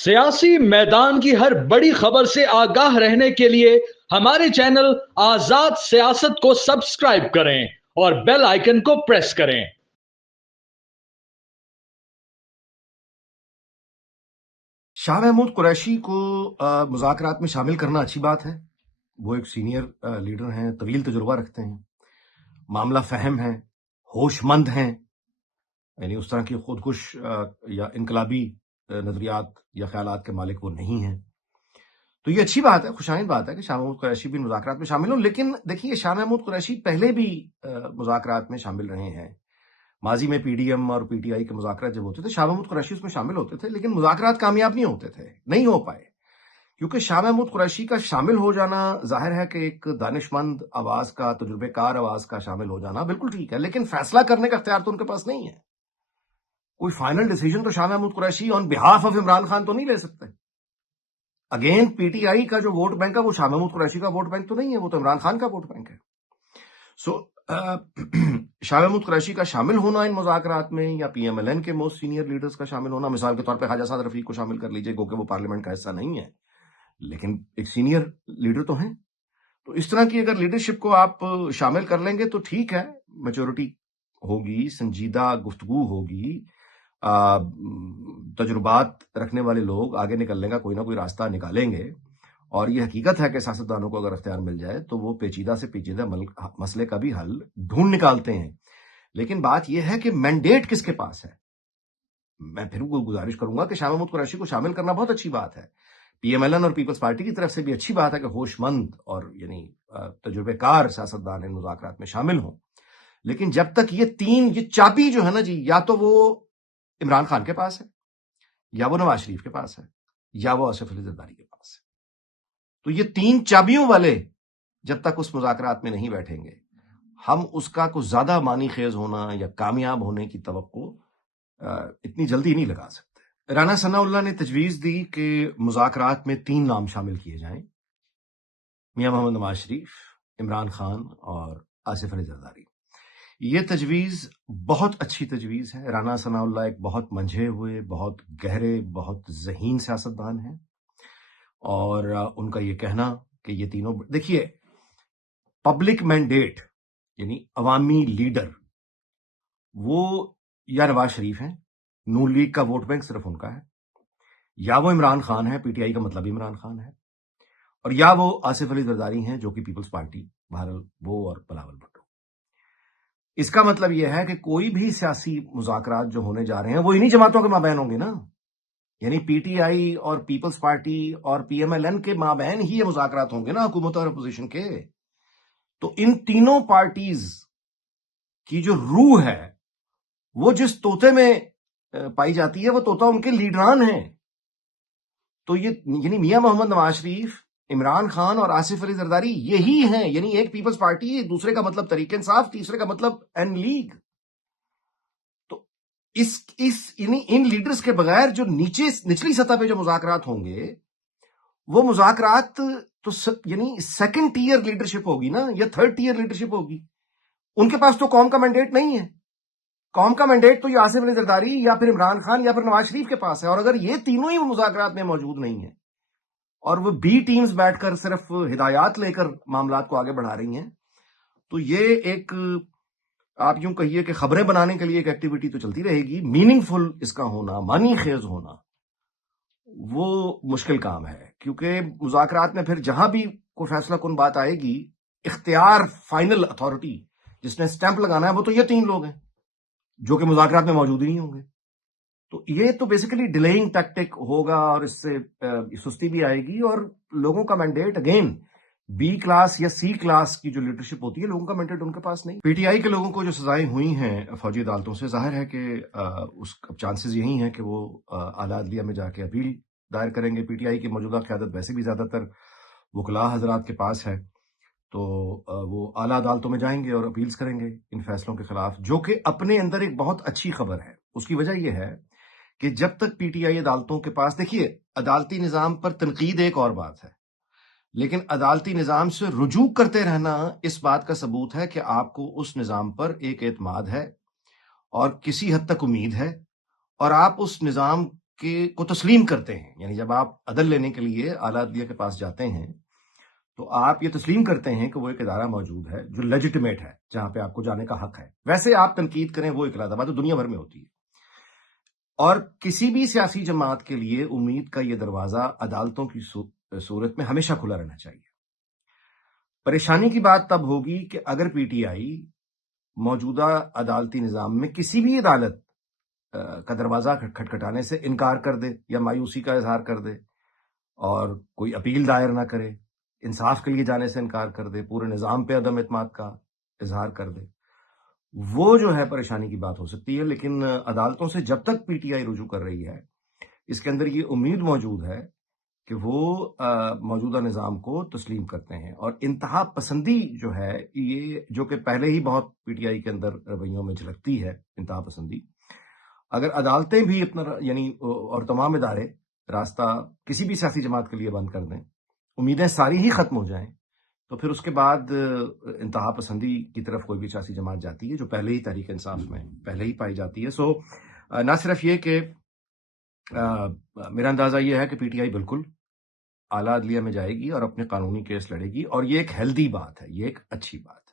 सियासी मैदान की हर बड़ी खबर से आगाह रहने के लिए हमारे चैनल आजाद सियासत को सब्सक्राइब करें और बेल आइकन को प्रेस करें। शाह महमूद कुरैशी को मुज़ाकरात में शामिल करना अच्छी बात है। वो एक सीनियर लीडर हैं, तवील तजुर्बा रखते हैं, मामला फहम है, होशमंद हैं, यानी उस तरह की खुदकुश या इनकलाबी नजरियात या ख्यालात के मालिक वो नहीं हैं। तो ये अच्छी बात है, खुशाइंद बात है कि शाह महमूद कुरैशी भी मुज़ाकरात में शामिल हो। लेकिन देखिए, शाह महमूद कुरैशी पहले भी मुज़ाकरात में शामिल रहे हैं। माजी में पीडीएम और पीटीआई के मुज़ाकरात जब होते थे, शाह महमूद कुरैशी उसमें शामिल होते थे, लेकिन मुज़ाकरात कामयाब नहीं होते थे, नहीं हो पाए, क्योंकि शाह महमूद कुरैशी का शामिल हो जाना जाहिर है कि एक दानिशमंद आवाज का, तजुर्बेकार आवाज का शामिल हो जाना बिल्कुल ठीक है, लेकिन फैसला करने का इख्तियार तो उनके पास नहीं है। कोई फाइनल डिसीजन तो Shah Mahmood Qureshi on behalf of Imran Khan तो नहीं ले सकते। अगेन पीटीआई का जो वोट बैंक है वो शाह महमूद कुरैशी का वोट बैंक तो नहीं है, वो तो इमरान खान का वोट बैंक है। सो शाह महमूद कुरैशी का शामिल होना इन मुज़ाकरात में, या पीएमएलएन के मोस्ट सीनियर लीडर्स का शामिल होना, मिसाल के तौर पे ख्वाजा साद रफीक को शामिल कर लीजिए, क्योंकि वो पार्लियामेंट का हिस्सा नहीं है लेकिन एक सीनियर लीडर तो हैं। तो इस तरह की अगर लीडरशिप को आप शामिल कर लेंगे तो ठीक है, मैच्योरिटी होगी, संजीदा गुफ्तगू होगी, तजुर्बात रखने वाले लोग आगे निकलने का कोई ना कोई रास्ता निकालेंगे। और ये हकीकत है कि सियासतदानों को अगर अख्तियार मिल जाए तो वो पेचीदा से पेचीदा मसले का भी हल ढूंढ निकालते हैं। लेकिन बात यह है कि मैंडेट किसके पास है। मैं फिर गुजारिश करूंगा कि शाह महमूद कुरैशी को शामिल करना बहुत अच्छी बात है। पीएमएलएन और पीपल्स पार्टी की तरफ से भी अच्छी बात है कि होशमंद और यानी तजुर्बेकार सियासतदान इन मुज़ाकरात में शामिल हों। लेकिन जब तक ये चाबी जो है ना जी, या तो वो इमरान खान के पास है, या वो नवाज शरीफ के पास है, या वो आसिफ अली जरदारी के पास है। तो ये तीन चाबियों वाले जब तक उस मुज़ाकरात में नहीं बैठेंगे, हम उसका कुछ ज्यादा मानी खेज होना या कामयाब होने की तवक्को इतनी जल्दी नहीं लगा सकते। राना सनाउल्लाह ने तजवीज दी कि मुज़ाकरात में 3 नाम शामिल किए जाएं, मियां मोहम्मद नवाज शरीफ, इमरान खान और आसिफ अली जरदारी। ये तजवीज बहुत अच्छी तजवीज है। राना सनाउल्लाह एक बहुत मंझे हुए, बहुत गहरे, बहुत ज़हीन सियासतदान हैं, और उनका ये कहना कि ये तीनों, देखिए, पब्लिक मैंडेट यानी अवामी लीडर वो या नवाज शरीफ हैं, नून लीग का वोट बैंक सिर्फ उनका है, या वो इमरान खान है, पीटीआई का मतलब इमरान खान है, और या वो आसिफ अली जरदारी हैं जो कि पीपल्स पार्टी, बहरहाल वो और बिलावल भुट्टो। इसका मतलब यह है कि कोई भी सियासी मुज़ाकरात जो होने जा रहे हैं वो इन्हीं जमातों के माबैन होंगे ना, यानी पीटीआई और पीपल्स पार्टी और पीएमएलएन के माबैन ही ये मुज़ाकरात होंगे ना, हुकूमत और अपोजिशन के। तो इन तीनों पार्टीज की जो रूह है वो जिस तोते में पाई जाती है, वो तोता उनके लीडरान हैं। तो ये यानी मियां मोहम्मद नवाज शरीफ, इमरान खान और आसिफ अली जरदारी यही हैं, यानी एक पीपल्स पार्टी, दूसरे का मतलब तरीके इंसाफ, तीसरे का मतलब एन लीग। तो इस इन लीडर्स के बगैर जो निचली सतह पे जो मुज़ाकरात होंगे, वो मुज़ाकरात तो यानी सेकंड टीयर लीडरशिप होगी ना, या थर्ड टीयर लीडरशिप होगी। उनके पास तो कौम का मैंडेट नहीं है। कौम का मैंडेट तो ये आसिफ अली जरदारी या फिर इमरान खान या फिर नवाज शरीफ के पास है। और अगर ये तीनों ही मुज़ाकरात में मौजूद नहीं है और वो बी टीम्स बैठकर सिर्फ हिदायत लेकर मामलात को आगे बढ़ा रही हैं, तो ये एक, आप यूं कहिए कि खबरें बनाने के लिए एक एक्टिविटी तो चलती रहेगी। मीनिंगफुल इसका होना, मानी खेज होना, वो मुश्किल काम है, क्योंकि मुज़ाकरात में फिर जहां भी कोई फैसला कुन बात आएगी, इख्तियार, फाइनल अथॉरिटी जिसने स्टैंप लगाना है, वो तो ये 3 लोग हैं जो कि मुज़ाकरात में मौजूद ही नहीं होंगे। तो ये तो बेसिकली डिलेइंग टैक्टिक होगा, और इससे सुस्ती भी आएगी, और लोगों का मैंडेट, अगेन बी क्लास या सी क्लास की जो लीडरशिप होती है, लोगों का मैंडेट उनके पास नहीं। पीटीआई के लोगों को जो सजाएं हुई हैं फौजी अदालतों से, जाहिर है कि उस चांसेस यही हैं कि वो आला अदलिया में जाके अपील दायर करेंगे। पीटीआई की मौजूदा क़यादत वैसे भी ज्यादातर वकला हजरात के पास है, तो वो आला अदालतों में जाएंगे और अपील्स करेंगे इन फैसलों के खिलाफ, जो कि अपने अंदर एक बहुत अच्छी खबर है। उसकी वजह यह है कि जब तक पीटीआई अदालतों के पास, देखिए, अदालती निज़ाम पर तनकीद एक और बात है, लेकिन अदालती निज़ाम से रुजू करते रहना इस बात का सबूत है कि आपको उस निज़ाम पर एक एतमाद है और किसी हद तक उम्मीद है, और आप उस निज़ाम کو تسلیم کرتے ہیں. یعنی جب آپ عدل لینے کے لیے اعلیٰ عدلیہ کے پاس جاتے ہیں تو آپ یہ تسلیم کرتے ہیں کہ وہ ایک ادارہ موجود ہے جو لیجیٹمیٹ ہے، جہاں پہ آپ کو جانے کا حق ہے. ویسے آپ تنقید کریں وہ اقلاع بات دنیا بھر میں ہوتی ہے، اور کسی بھی سیاسی جماعت کے لیے امید کا یہ دروازہ عدالتوں کی صورت میں ہمیشہ کھلا رہنا چاہیے. پریشانی کی بات تب ہوگی کہ اگر پی ٹی آئی موجودہ عدالتی نظام میں کسی بھی عدالت کا دروازہ کھٹکھٹانے سے انکار کر دے یا مایوسی کا اظہار کر دے اور کوئی اپیل دائر نہ کرے، انصاف کے لیے جانے سے انکار کر دے، پورے نظام پہ عدم اعتماد کا اظہار کر دے، وہ جو ہے پریشانی کی بات ہو سکتی ہے. لیکن عدالتوں سے جب تک پی ٹی آئی رجوع کر رہی ہے، اس کے اندر یہ امید موجود ہے کہ وہ موجودہ نظام کو تسلیم کرتے ہیں. اور انتہا پسندی جو ہے، یہ جو کہ پہلے ہی بہت پی ٹی آئی کے اندر رویوں میں جھلکتی ہے، انتہا پسندی، اگر عدالتیں بھی اپنا یعنی اور تمام ادارے راستہ کسی بھی سیاسی جماعت کے لیے بند کر دیں، امیدیں ساری ہی ختم ہو جائیں، تو پھر اس کے بعد انتہا پسندی کی طرف کوئی بھی سیاسی جماعت جاتی ہے جو پہلے ہی تحریک انصاف میں پہلے ہی پائی جاتی ہے. سو نہ صرف یہ کہ میرا اندازہ یہ ہے کہ پی ٹی آئی بالکل اعلیٰ عدلیہ میں جائے گی اور اپنے قانونی کیس لڑے گی، اور یہ ایک ہیلدی بات ہے، یہ ایک اچھی بات ہے.